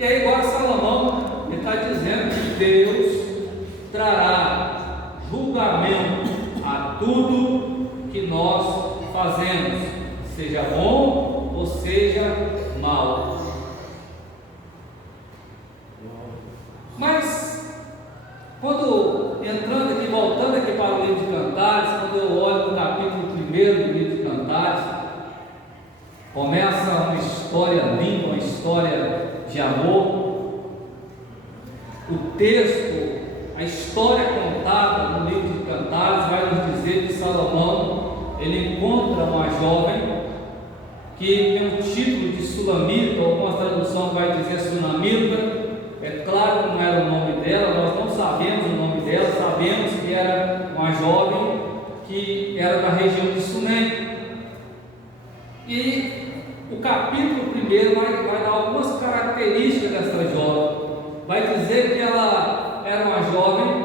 E aí agora Salomão está dizendo que Deus trará julgamento a tudo que nós fazemos, seja bom ou seja mal. Mas quando entrando aqui, voltando aqui para o livro de Cantares, quando eu olho no capítulo 1 do livro de Cantares, começa uma história linda, uma história de amor. O texto, a história contada no livro de Cantares vai nos dizer que Salomão, ele encontra uma jovem que tem o título de Sulamita, algumas traduções vai dizer Sunamita. É claro que não era o nome dela, nós não sabemos o nome dela, sabemos que era uma jovem que era da região de Sunem. E o capítulo 1 vai dar algumas características dessa jovem. Vai dizer que ela era uma jovem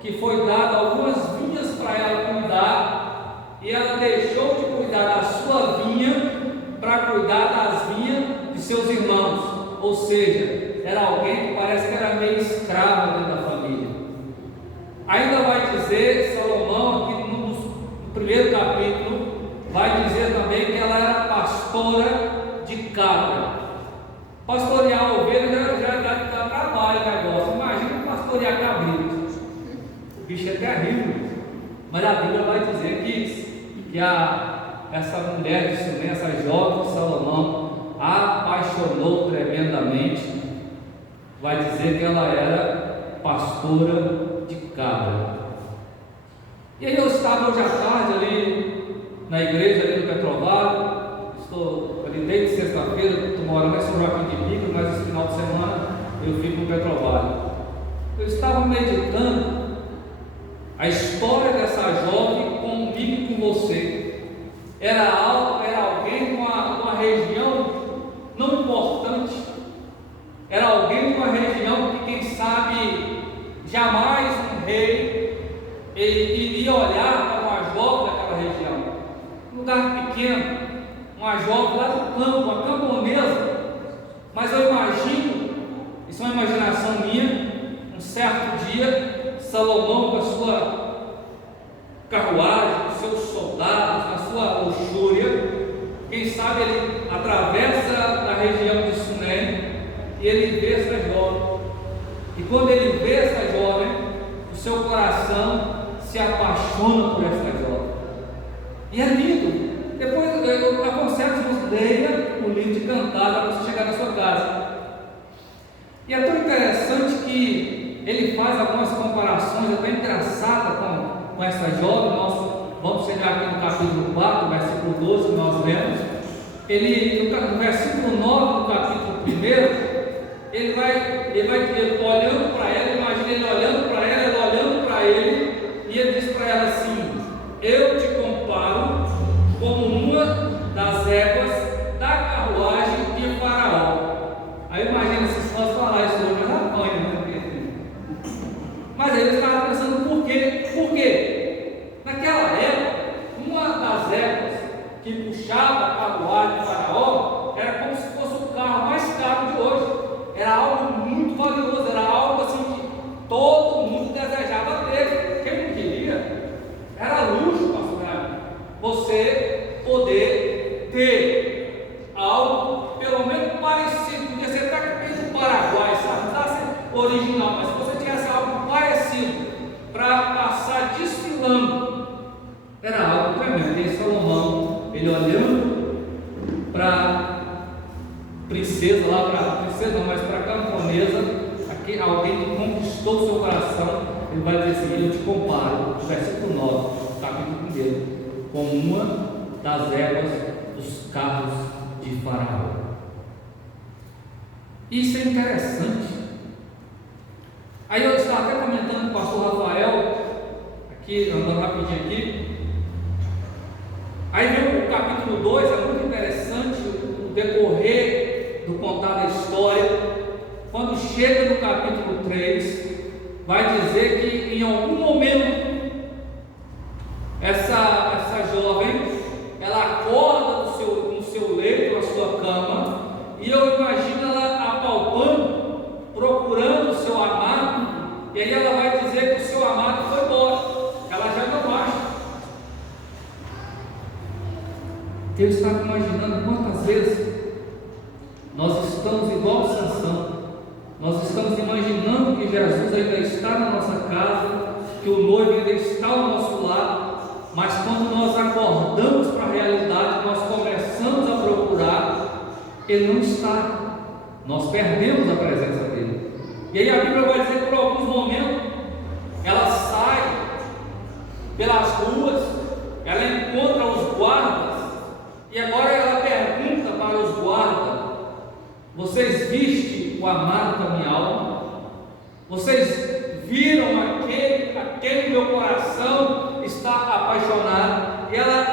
que foi dada algumas vinhas para ela cuidar, e ela deixou de cuidar da sua vinha para cuidar das vinhas de seus irmãos. Ou seja, era alguém que parece que era meio escravo dentro da família. Ainda vai dizer Salomão, aqui no primeiro capítulo, vai dizer também que ela era pastora de cabra. Pastorear ovelha já dá trabalho o negócio. Imagina pastorear cabrito. O bicho é terrível. Mas a Bíblia vai dizer que essa mulher de Sunem, essa jovem de Salomão, apaixonou tremendamente. Vai dizer que ela era pastora de cabra. E aí eu estava hoje à tarde ali na igreja, ali no Petrovalle. Estou ali desde sexta-feira, estou morando em São Joaquim de Minas, mas esse final de semana eu fico no Petrovalle. Eu estava meditando a história dessa jovem comigo e com você. Era alguém de uma região não importante. Era alguém de uma região que, quem sabe, jamais um rei iria olhar para uma jovem daquela região. Um lugar pequeno, uma jovem lá do campo, uma camponesa. Mas eu imagino, isso é uma imaginação minha, um certo dia, Salomão com a sua carruagem, com seus soldados, na sua luxúria, quem sabe ele atravessa a região de Sunem e ele vê essa jovem. E quando ele vê essa jovem, o seu coração se apaixona por essa jovem. E é lindo. Depois eu aconselho que você leia o livro de Cantares para você chegar na sua casa. E é tão interessante que ele faz algumas comparações até engraçadas com essa jovem. Nós vamos chegar aqui no capítulo 4, versículo 12, que nós lemos. Ele, no versículo 9 do capítulo 1, ele vai olhando para ela, imagina ele olhando para ela, ela olhando para ele, e ele diz para ela assim: eu te comparo como uma das éguas da carruagem de Faraó. Aí imagina se nós falar isso hoje, mas apanha, né? Mas aí ele estava pensando por quê? Por quê? Naquela época, uma das éguas que puxava a carruagem de Faraó era como se fosse o carro mais caro de hoje. Era algo muito valioso, era algo assim que todo mundo desejava ter. Quem não queria? Era luxo, pastor Gabi, você poder ter algo pelo menos parecido. Podia ser até que veio do Paraguai, sabe? Não precisava ser original, mas se você tivesse algo parecido para passar desfilando, era algo tremendo. E Salomão, ele olhando para a princesa lá, mas para a camponesa, alguém que conquistou o seu coração, ele vai dizer assim: eu te comparo, versículo 9, capítulo 1, com uma das éguas dos carros de Faraó. Isso é interessante. Aí eu estava até comentando com o pastor Rafael, aqui, andando rapidinho aqui. Aí vem o capítulo 2, é muito interessante o decorrer do contar da história. Quando chega no capítulo 3, vai dizer que em algum momento essa jovem, ela acorda no seu leito, na sua cama, e eu imagino ela apalpando eu estava imaginando quantas vezes nós estamos igual Sansão, nós estamos imaginando que Jesus ainda está na nossa casa, que o noivo ainda está ao nosso lado, mas quando nós acordamos para a realidade, nós começamos a procurar, Ele não está, nós perdemos a presença dEle. E aí a Bíblia vai dizer que por alguns momentos ela sai pelas ruas, ela encontra os guardas, e agora ela pergunta para os guardas: vocês vistem o amado da minha alma? Vocês viram aquele meu coração está apaixonado? E ela